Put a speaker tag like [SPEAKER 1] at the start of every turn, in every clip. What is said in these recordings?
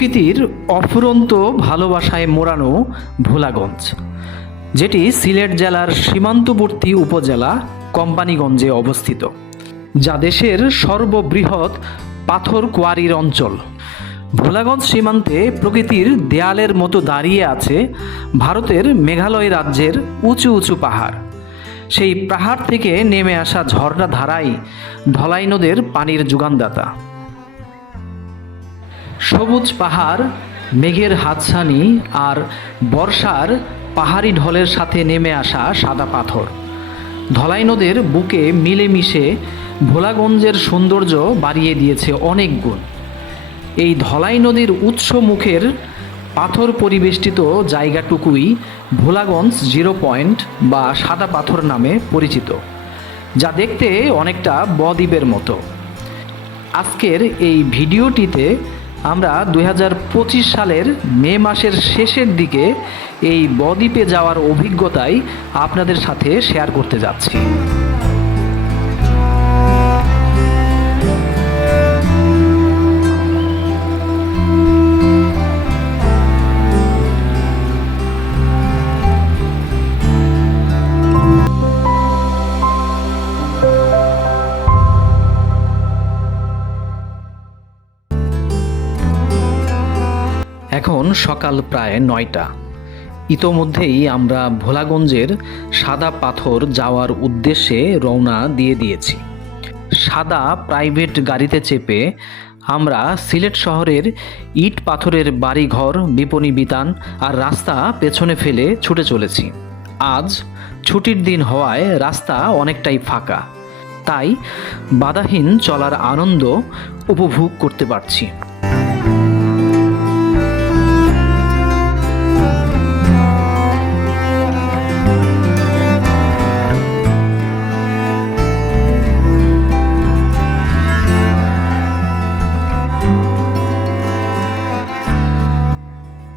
[SPEAKER 1] প্রকৃতির অফুরন্ত ভালোবাসায় মোড়ানো ভোলাগঞ্জ, যেটি সিলেট জেলার সীমান্তবর্তী উপজেলা কোম্পানিগঞ্জে অবস্থিত, যা দেশের সর্ববৃহৎ পাথর কোয়ারির অঞ্চল। ভোলাগঞ্জ সীমান্তে প্রকৃতির দেয়ালের মতো দাঁড়িয়ে আছে ভারতের মেঘালয় রাজ্যের উঁচু উঁচু পাহাড়। সেই পাহাড় থেকে নেমে আসা ঝর্ণা ধারাই ধলাই নদের পানির যোগানদাতা। সবুজ পাহাড়, মেঘের হাতছানি আর বর্ষার পাহাড়ি ঢলের সাথে নেমে আসা সাদা পাথর। ধলাই নদের বুকে মিলেমিশে ভোলাগঞ্জের সৌন্দর্য বাড়িয়ে দিয়েছে অনেক গুণ। এই ধলাই নদীর উৎস মুখের পাথর পরিবেষ্টিত জায়গাটুকুই ভোলাগঞ্জ জিরো পয়েন্ট বা সাদা পাথর নামে পরিচিত, যা দেখতে অনেকটা বদ্বীপের মতো। আজকের এই ভিডিওটিতে আমরা দু হাজার পঁচিশ সালের মে মাসের শেষের দিকে এই বদ্বীপে যাওয়ার অভিজ্ঞতাই আপনাদের সাথে শেয়ার করতে যাচ্ছি। সকাল প্রায় নয়টা। ইতোমধ্যেই আমরা ভোলাগঞ্জের সাদা পাথর যাওয়ার উদ্দেশ্যে রওনা দিয়ে দিয়েছি। সাদা প্রাইভেট গাড়িতে চেপে আমরা সিলেট শহরের ইট পাথরের বাড়িঘর, বিপণী বিতান আর রাস্তা পেছনে ফেলে ছুটে চলেছি। আজ ছুটির দিন হওয়ায় রাস্তা অনেকটাই ফাঁকা। তাই বাধাহীন চলার আনন্দ উপভোগ করতে পারছি।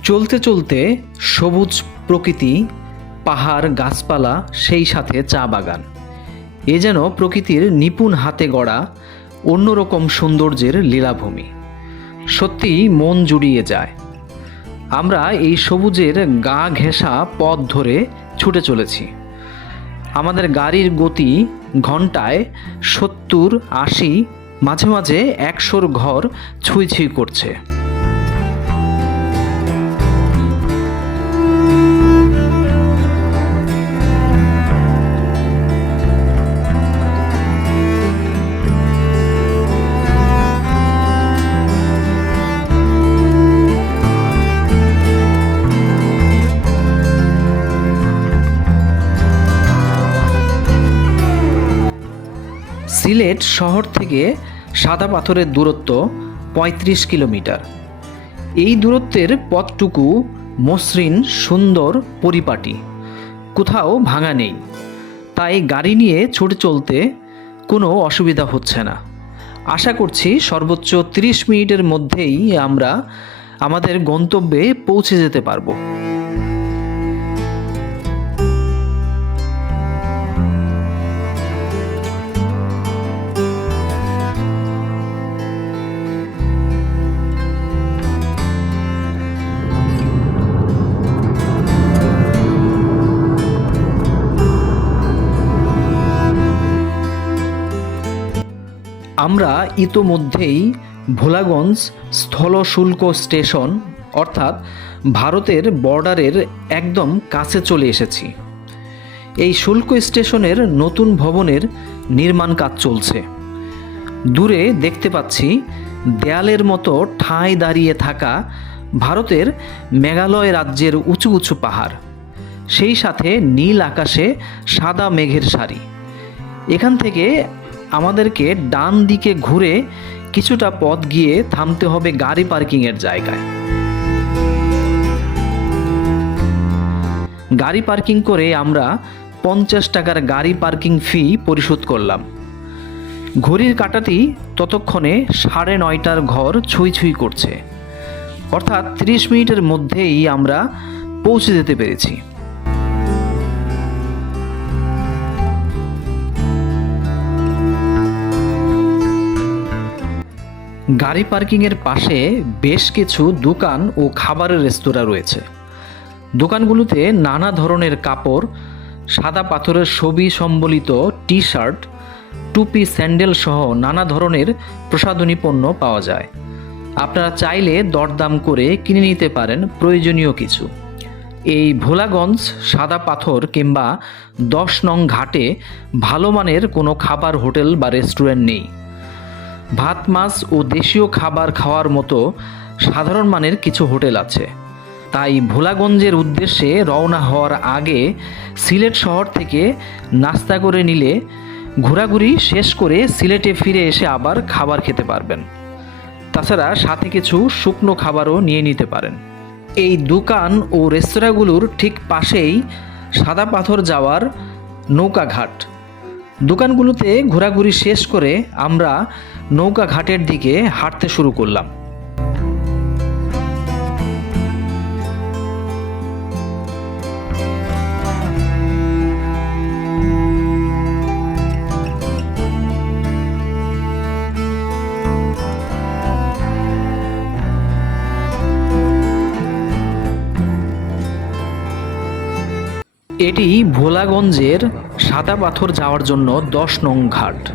[SPEAKER 1] চলতে চলতে সবুজ প্রকৃতি, পাহাড়, গাছপালা, সেই সাথে চা বাগান। এ যেন প্রকৃতির নিপুণ হাতে গড়া অন্যরকম সৌন্দর্যের লীলাভূমি। সত্যি মন জুড়িয়ে যায়। আমরা এই সবুজের গা ঘেঁষা পথ ধরে ছুটে চলেছি। আমাদের গাড়ির গতি ঘন্টায় সত্তর, আশি, মাঝে মাঝে একশোর ঘর ছুঁই ছুঁই করছে। সিলেট শহর থেকে সাদা পাথরের দূরত্ব ৩৫ কিলোমিটার। এই দূরত্বের পথটুকু মসৃণ, সুন্দর পরিপাটি। কোথাও ভাঙা নেই। তাই গাড়ি নিয়ে ছুটে চলতে কোনো অসুবিধা হচ্ছে না। আশা করছি সর্বোচ্চ 30 মিনিটের মধ্যেই আমরা আমাদের গন্তব্যে পৌঁছে যেতে পারব। আমরা ইতোমধ্যেই ভোলাগঞ্জ স্থল শুল্ক স্টেশন, অর্থাৎ ভারতের বর্ডারের একদম কাছে চলে এসেছি। এই শুল্ক স্টেশনের নতুন ভবনের নির্মাণ কাজ চলছে। দূরে দেখতে পাচ্ছি দেয়ালের মতো ঠাঁই দাঁড়িয়ে থাকা ভারতের মেঘালয় রাজ্যের উঁচু উঁচু পাহাড়। সেই সাথে নীল আকাশে সাদা মেঘের সারি। এখান থেকে আমাদেরকে ডান দিকে ঘুরে কিছুটা পথ গিয়ে থামতে হবে গাড়ি পার্কিংয়ের জায়গায়। গাড়ি পার্কিং করে আমরা পঞ্চাশ টাকার গাড়ি পার্কিং ফি পরিশোধ করলাম। ঘড়ির কাটাটি ততক্ষণে সাড়ে নয়টার ঘর ছুঁই ছুঁই করছে। অর্থাৎ তিরিশ মিনিটের মধ্যেই আমরা পৌঁছে যেতে পেরেছি। গাড়ি পার্কিংয়ের পাশে বেশ কিছু দোকান ও খাবারের রেস্তোরাঁ রয়েছে। দোকানগুলোতে নানা ধরনের কাপড়, সাদা পাথরের ছবি সম্বলিত টি শার্ট টুপি, স্যান্ডেল সহ নানা ধরনের প্রসাধনী পণ্য পাওয়া যায়। আপনারা চাইলে দরদাম করে কিনে নিতে পারেন প্রয়োজনীয় কিছু। এই ভোলাগঞ্জ সাদা পাথর কিংবা দশ নং ঘাটে ভালো মানের কোনো খাবার হোটেল বা রেস্টুরেন্ট নেই। ভাত, মাছ ও দেশীয় খাবার খাওয়ার মতো সাধারণ মানের কিছু হোটেল আছে। তাই ভোলাগঞ্জের উদ্দেশ্যে রওনা হওয়ার আগে সিলেট শহর থেকে নাস্তা করে নিলে ঘোরাঘুরি শেষ করে সিলেটে ফিরে এসে আবার খাবার খেতে পারবেন। তাছাড়া সাথে কিছু শুকনো খাবারও নিয়ে নিতে পারেন। এই দোকান ও রেস্তোরাঁগুলোর ঠিক পাশেই সাদা পাথর যাওয়ার নৌকাঘাট। দোকানগুলোতে ঘোরাঘুরি শেষ করে আমরা নৌকা ঘাটের দিকে হাঁটতে শুরু করলাম। এটি ভোলাগঞ্জের সাদা পাথর যাওয়ার জন্য দশ নং ঘাট।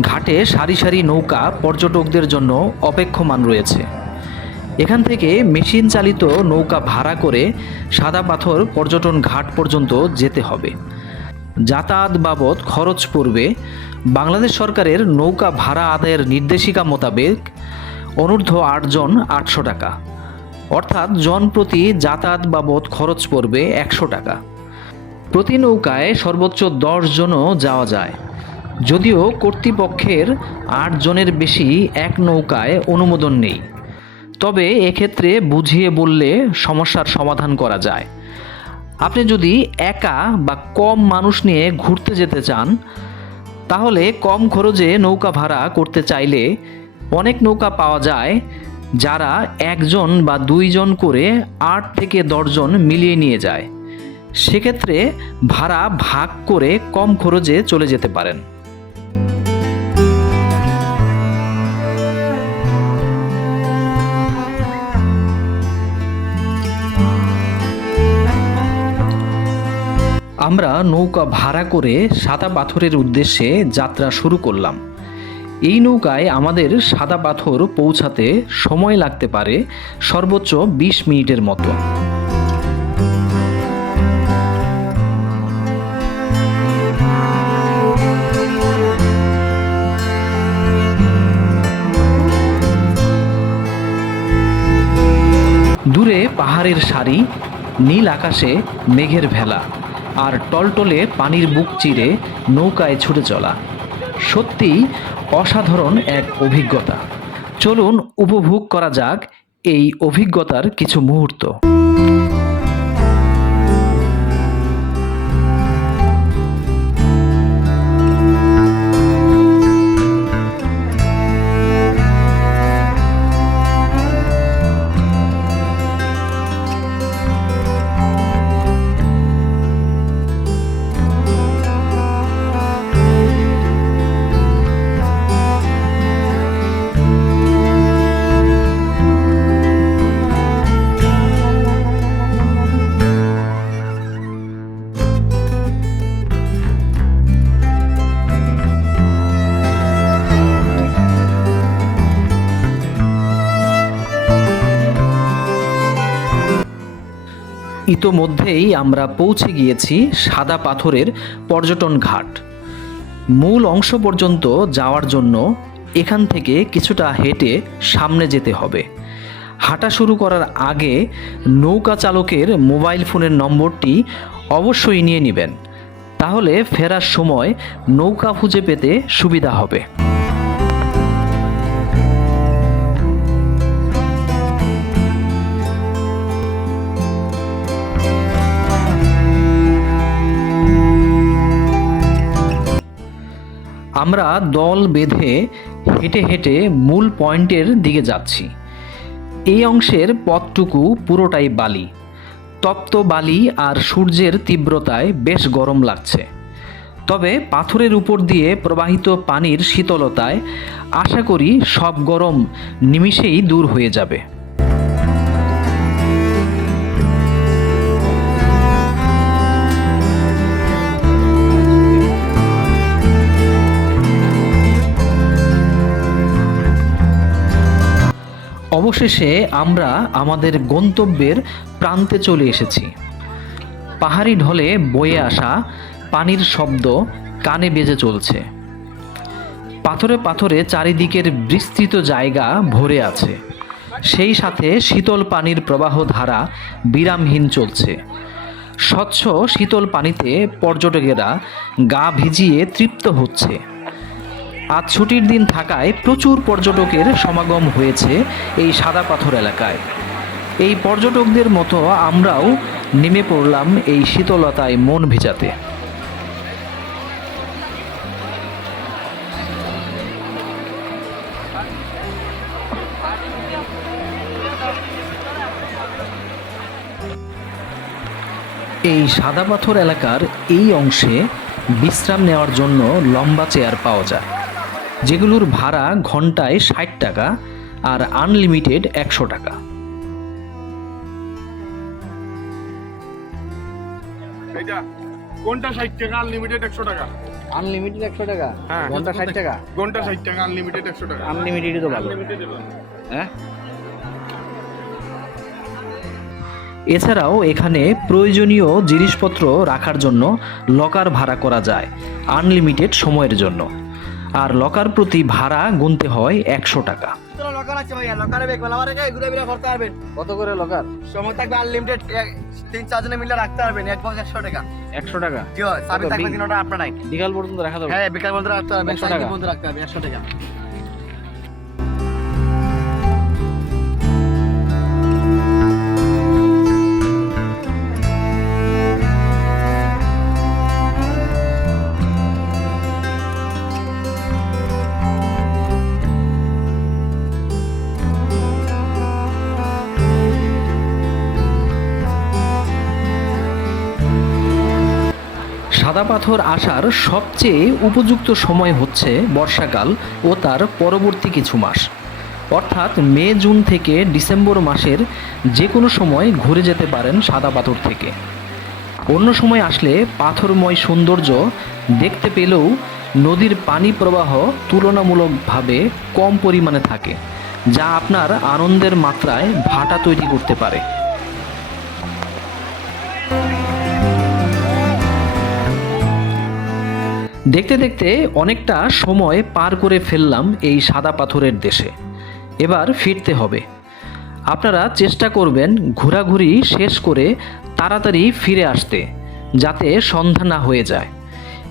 [SPEAKER 1] ঘাটে সারি সারি নৌকা পর্যটকদের জন্য অপেক্ষমান রয়েছে। এখান থেকে মেশিন চালিত নৌকা ভাড়া করে সাদা পাথর পর্যটন ঘাট পর্যন্ত যেতে হবে। যাতায়াত বাবদ খরচ পড়বে। বাংলাদেশ সরকারের নৌকা ভাড়া আদায়ের নির্দেশিকা মোতাবেক অনূর্ধ্ব আটজন আটশো টাকা। অর্থাৎ জন প্রতি যাতায়াত বাবদ খরচ পড়বে একশো টাকা। প্রতি নৌকায় সর্বোচ্চ দশ জনও যাওয়া যায়। যদিও কর্তৃপক্ষের আট জনের বেশি এক নৌকায় অনুমোদন নেই। তবে এক্ষেত্রে বুঝিয়ে বললে সমস্যার সমাধান করা যায়। আপনি যদি একা বা কম মানুষ নিয়ে ঘুরতে যেতে চান, তাহলে কম খরচে নৌকা ভাড়া করতে চাইলে অনেক নৌকা পাওয়া যায় যারা একজন বা দুইজন করে আট থেকে দশজন মিলিয়ে নিয়ে যায়। সেক্ষেত্রে ভাড়া ভাগ করে কম খরচে চলে যেতে পারেন। আমরা নৌকা ভাড়া করে সাদা পাথরের উদ্দেশ্যে যাত্রা শুরু করলাম। এই নৌকায় আমাদের সাদা পাথর পৌঁছাতে সময় লাগতে পারে সর্বোচ্চ বিশ মিনিটের মতো। দূরে পাহাড়ের সারি, নীল আকাশে মেঘের ভেলা। আর টলটলে পানির বুক চিরে নৌকায় ছুটে চলা। সত্যিই অসাধারণ এক অভিজ্ঞতা। চলুন উপভোগ করা যাক এই অভিজ্ঞতার কিছু মুহূর্ত। ইতোমধ্যেই আমরা পৌঁছে গিয়েছি সাদা পাথরের পর্যটন ঘাট। মূল অংশ পর্যন্ত যাওয়ার জন্য এখান থেকে কিছুটা হেঁটে সামনে যেতে হবে। হাঁটা শুরু করার আগে নৌকা চালকের মোবাইল ফোনের নম্বরটি অবশ্যই নিয়ে নেবেন। তাহলে ফেরার সময় নৌকা খুঁজে পেতে সুবিধা হবে। আমরা দল বেঁধে হেঁটে হেঁটে মূল পয়েন্টের দিকে যাচ্ছি। এই অংশের পথটুকু পুরোটাই বালি। তপ্ত বালি আর সূর্যের তীব্রতায় বেশ গরম লাগছে। তবে পাথরের উপর দিয়ে প্রবাহিত পানির শীতলতায় আশা করি সব গরম নিমিষেই দূর হয়ে যাবে। অবশেষে আমরা আমাদের গন্তব্যের প্রান্তে চলে এসেছি। পাহাড়ি ঢলে বয়ে আসা পানির শব্দ কানে বেজে চলছে। পাথরে পাথরে চারিদিকের বিস্তৃত জায়গা ভরে আছে। সেই সাথে শীতল পানির প্রবাহ ধারা বিরামহীন চলছে। স্বচ্ছ শীতল পানিতে পর্যটকেরা গা ভিজিয়ে তৃপ্ত হচ্ছে। আজ ছুটির দিন থাকায় প্রচুর পর্যটকের সমাগম হয়েছে এই সাদা পাথর এলাকায়। এই পর্যটকদের মতো আমরাও নেমে পড়লাম এই শীতলতায় মন ভেজাতে। এই সাদা পাথর এলাকার এই অংশে বিশ্রাম নেওয়ার জন্য লম্বা চেয়ার পাওয়া যায়। যেগুলোর ভাড়া ঘন্টায় ষাট টাকা আর আনলিমিটেড একশো টাকা।
[SPEAKER 2] কোনটা ষাট টাকা আনলিমিটেড একশো টাকা।
[SPEAKER 1] আনলিমিটেড একশো টাকা?
[SPEAKER 2] হ্যাঁ।
[SPEAKER 1] ঘণ্টা ষাট টাকা?
[SPEAKER 2] কোনটা ষাট টাকা আনলিমিটেড একশো টাকা।
[SPEAKER 1] আনলিমিটেডই তো ভালো। হ্যাঁ? এছাড়াও এখানে প্রয়োজনীয় জিনিসপত্র রাখার জন্য লকার ভাড়া করা যায় আনলিমিটেড সময়ের জন্য। আর লকার প্রতি ভাড়া গুনতে হয় একশো টাকা।
[SPEAKER 3] লকার আছে ভাইয়া লকারে বেক বেলা মারে ঘুরে করতে পারবেন।
[SPEAKER 1] কত করে লকার?
[SPEAKER 3] সময় থাকবে আনলিমিটেড তিন চার জনে মিলে রাখতে পারবেন। এক একশো টাকা।
[SPEAKER 1] একশো টাকা?
[SPEAKER 3] জি সাবি থাকবে
[SPEAKER 1] বি-
[SPEAKER 3] আপনারাই।
[SPEAKER 1] বিকাল পর্যন্ত রাখা যাবে?
[SPEAKER 3] হ্যাঁ বিকাল পর্যন্ত রাখতে পারবেন
[SPEAKER 1] 100
[SPEAKER 3] সাইকেল রাখতে হবে একশো টাকা।
[SPEAKER 1] সাদা পাথর আসার সবচেয়ে উপযুক্ত সময় হচ্ছে বর্ষাকাল ও তার পরবর্তী কিছু মাস। অর্থাৎ মে, জুন থেকে ডিসেম্বর মাসের যে কোনো সময় ঘুরে যেতে পারেন সাদা পাথর থেকে। অন্য সময় আসলে পাথরময় সৌন্দর্য দেখতে পেলেও নদীর পানি প্রবাহ তুলনামূলকভাবে কম পরিমাণে থাকে, যা আপনার আনন্দের মাত্রায় ভাটা তৈরি করতে পারে। দেখতে দেখতে অনেকটা সময় পার করে ফেললাম এই সাদা পাথরের দেশে। এবার ফিরতে হবে। আপনারা চেষ্টা করবেন ঘোরাঘুরি শেষ করে তাড়াতাড়ি ফিরে আসতে, যাতে সন্ধ্যা না হয়ে যায়।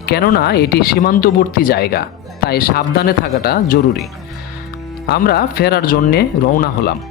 [SPEAKER 1] কেননা এটি সীমান্তবর্তী জায়গা, তাই সাবধানে থাকাটা জরুরি। আমরা ফেরার জন্যে রওনা হলাম।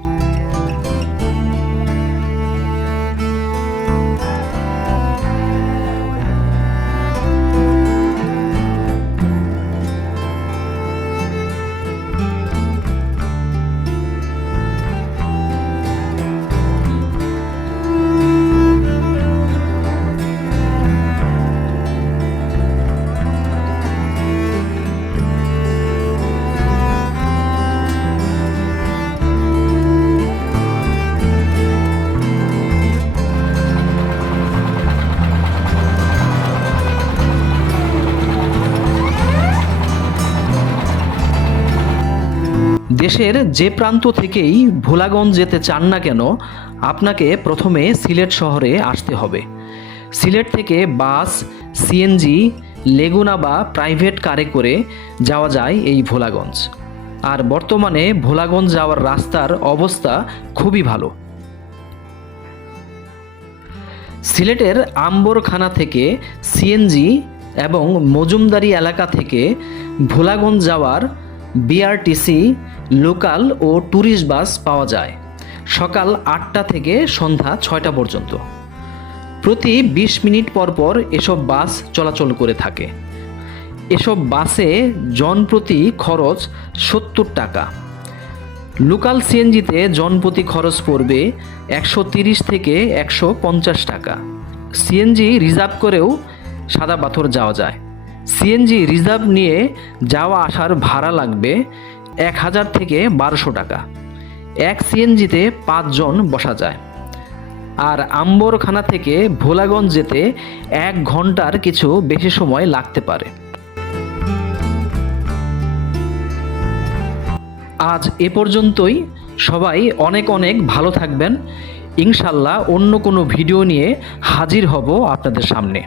[SPEAKER 1] দেশের যে প্রান্ত থেকেই ভোলাগঞ্জ যেতে চান না কেন, আপনাকে প্রথমে সিলেট শহরে আসতে হবে। সিলেট থেকে বাস, সিএনজি, লেগুনা বা প্রাইভেট কারে করে যাওয়া যায় এই ভোলাগঞ্জ। আর বর্তমানে ভোলাগঞ্জ যাওয়ার রাস্তার অবস্থা খুবই ভালো। সিলেটের আম্বরখানা থেকে সিএনজি এবং মজুমদারি এলাকা থেকে ভোলাগঞ্জ যাওয়ার বিআরটিসি লোকাল ও ট্যুরিস্ট বাস পাওয়া যায়। সকাল আটটা থেকে সন্ধ্যা ছয়টা পর্যন্ত। প্রতি বিশ মিনিট পর পর এসব বাস চলাচল করে থাকে। এসব বাসে জনপ্রতি খরচ সত্তর টাকা। লোকাল সিএনজিতে জনপ্রতি খরচ পড়বে একশো তিরিশ থেকে একশো পঞ্চাশ টাকা। সিএনজি রিজার্ভ করেও সাদা পাথর যাওয়া যায়। সিএনজি রিজার্ভ নিয়ে যাওয়া আসার ভাড়া লাগবে এক হাজার থেকে বারোশো টাকা। এক সিএনজিতে পাঁচজন বসা যায়। আর আম্বরখানা থেকে ভোলাগঞ্জ যেতে এক ঘণ্টার কিছু বেশি সময় লাগতে পারে। আজ এ পর্যন্তই। সবাই অনেক অনেক ভালো থাকবেন। ইনশাল্লাহ অন্য কোনো ভিডিও নিয়ে হাজির হব আপনাদের সামনে।